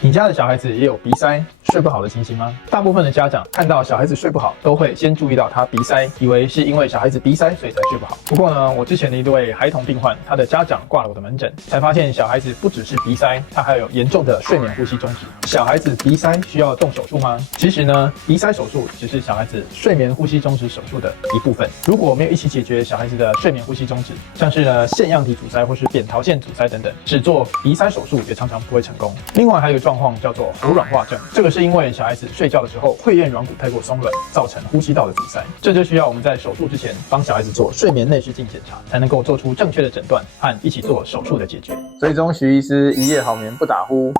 你家的小孩子也有鼻塞、睡不好的情形吗？大部分的家长看到小孩子睡不好，都会先注意到他鼻塞，以为是因为小孩子鼻塞所以才睡不好。不过呢，我之前的一位孩童病患，他的家长挂了我的门诊，才发现小孩子不只是鼻塞，他还有严重的睡眠呼吸中止。小孩子鼻塞需要动手术吗？其实呢，鼻塞手术只是小孩子睡眠呼吸中止手术的一部分。如果没有一起解决小孩子的睡眠呼吸中止，像是腺样体阻塞或是扁桃腺阻塞等等，只做鼻塞手术也常常不会成功。另外还有一个状况叫做喉软化症，这个是因为小孩子睡觉的时候会厌软骨太过松软，造成呼吸道的阻塞。这就需要我们在手术之前帮小孩子做睡眠内视镜检查，才能够做出正确的诊断和一起做手术的解决。追踪徐医师，一夜好眠不打呼。